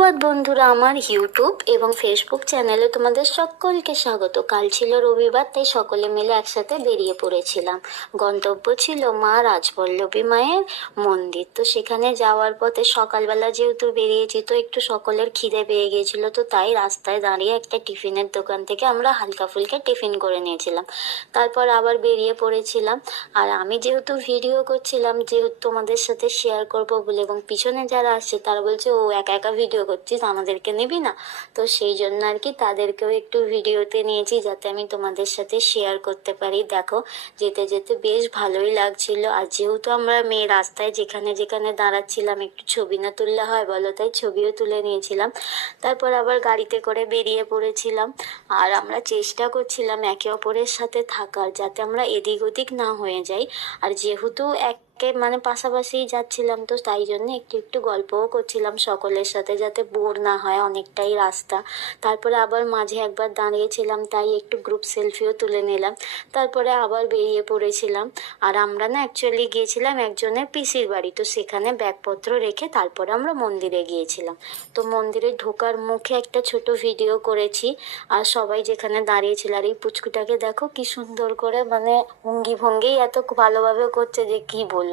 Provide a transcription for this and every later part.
ধন্যবাদ বন্ধুরা, আমার ইউটিউব এবং ফেসবুক চ্যানেলে তোমাদের সকলকে স্বাগত। কাল ছিল রবিবার, তাই সকলে মিলে একসাথে বেরিয়ে পড়েছিলাম। গন্তব্য ছিল মা রাজবল্লভী মায়ের মন্দির। তো সেখানে যাওয়ার পথে সকালবেলা যেহেতু বেরিয়েছি, তো একটু সকলের খিদে পেয়ে গিয়েছিল, তো তাই রাস্তায় দাঁড়িয়ে একটা টিফিনের দোকান থেকে আমরা হালকা ফুলকা টিফিন করে নিয়েছিলাম। তারপর আবার বেরিয়ে পড়েছিলাম। আর আমি যেহেতু ভিডিও করছিলাম, যেহেতু তোমাদের সাথে শেয়ার করব বলে, এবং পিছনে যারা আসছে তারা বলছে ও একা একা ভিডিও করছিস, আমাদেরকে নিবি না? তো সেই জন্য আর কি তাদেরকেও একটু ভিডিওতে নিয়েছি, যাতে আমি তোমাদের সাথে শেয়ার করতে পারি। দেখো, যেতে যেতে বেশ ভালোই লাগছিল। আর যেহেতু আমরা মেয়ে, রাস্তায় যেখানে যেখানে দাঁড়াচ্ছিলাম একটু ছবি না তুললে হয় বলো, তাই ছবিও তুলে নিয়েছিলাম। তারপর আবার গাড়িতে করে বেরিয়ে পড়েছিলাম। আর আমরা চেষ্টা করছিলাম একে অপরের সাথে থাকার, যাতে আমরা এদিক ওদিক না হয়ে যাই। আর যেহেতু মানে পাশাপাশি যাচ্ছিলাম, তো তাই জন্য একটু একটু গল্পও করছিলাম সকলের সাথে, যাতে বোর না হয়, অনেকটাই রাস্তা। তারপরে আবার মাঝে একবার দাঁড়িয়েছিলাম, তাই একটু গ্রুপ সেলফিও তুলে নিলাম। তারপরে আবার বেরিয়ে পড়েছিলাম। আর আমরা না অ্যাকচুয়ালি গিয়েছিলাম একজনের পিসির বাড়ি, তো সেখানে ব্যাগপত্র রেখে তারপরে আমরা মন্দিরে গিয়েছিলাম। তো মন্দিরে ঢোকার মুখে একটা ছোট ভিডিও করেছি। আর সবাই যেখানে দাঁড়িয়েছিল, আর এই পুচকুটাকে দেখো কি সুন্দর করে, মানে ভঙ্গি ভঙ্গি এত ভালোভাবে করছে যে কি বলবো।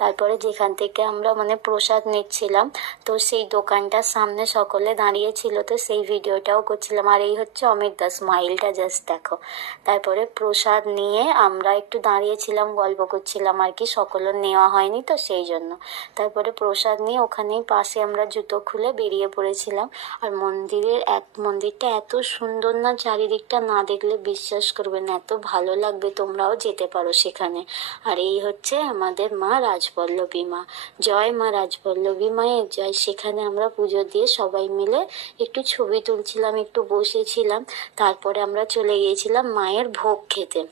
তারপরে যেখান থেকে আমরা মানে প্রসাদ নিচ্ছিলাম, তো সেই দোকানটার সামনে সকলে দাঁড়িয়েছিল, তো সেই ভিডিওটাও করছিলাম। আর এই হচ্ছে অমিত দাস, স্মাইলটা জাস্ট দেখো। তারপরে প্রসাদ নিয়ে আমরা একটু দাঁড়িয়েছিলাম, গল্প করছিলাম আর কি, সকলের নেওয়া হয়নি তো সেই জন্য। তারপরে প্রসাদ নিয়ে ওখানেই পাশে আমরা জুতো খুলে বেরিয়ে পড়েছিলাম। আর মন্দিরটা এত সুন্দর না, চারিদিকটা না দেখলে বিশ্বাস করবে না, এত ভালো লাগবে। তোমরাও যেতে পারো সেখানে। আর এই হচ্ছে আমাদের মা রাজবল্লভী মা। জয় মা রাজবল্লভী মায়ের জয়। সেখানে আমরা পুজো দিয়ে সবাই মিলে একটু ছবি তুলছিলাম, একটু বসেছিলাম। তারপরে আমরা চলে গিয়েছিলাম মায়ের ভোগ খেতে।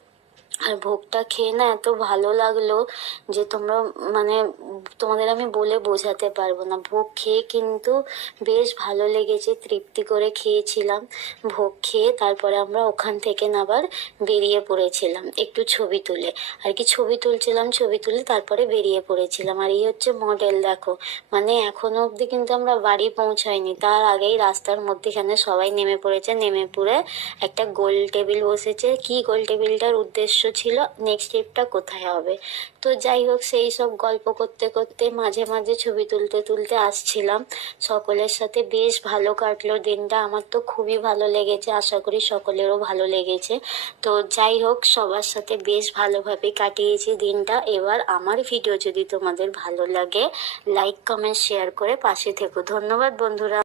আর ভোগটা খেয়ে না এত ভালো লাগলো যে তোমরা, মানে তোমাদের আমি বলে বোঝাতে পারবো না। ভোগ খেয়ে কিন্তু বেশ ভালো লেগেছে, তৃপ্তি করে খেয়েছিলাম। ভোগ খেয়ে তারপরে আমরা ওখান থেকে আবার বেরিয়ে পড়েছিলাম একটু ছবি তুলে আর কি, ছবি তুলছিলাম, ছবি তুলে তারপরে বেরিয়ে পড়েছিলাম। আর এই হচ্ছে মডেল, দেখো, মানে এখনো অবধি কিন্তু আমরা বাড়ি পৌঁছাইনি, তার আগেই রাস্তার মধ্যেখানে সবাই নেমে পড়েছে। নেমে পড়ে একটা গোল টেবিল বসেছে। কি গোল টেবিলটার উদ্দেশ্য ছিল, নেক্সট ট্রিপটা কোথায় হবে। তো যাই হোক, সেই সব গল্প করতে করতে মাঝে মাঝে ছবি তুলতে তুলতে আসছিলাম। সকলের সাথে বেশ ভালো কাটলো দিনটা, আমার তো খুবই ভালো লেগেছে, আশা করি সকলেরও ভালো লেগেছে। তো যাই হোক, সবার সাথে বেশ ভালোভাবে কাটিয়েছি দিনটা। এবার আমার ভিডিও যদি তোমাদের ভালো লাগে, লাইক কমেন্ট শেয়ার করে পাশে থেকো। ধন্যবাদ বন্ধুরা।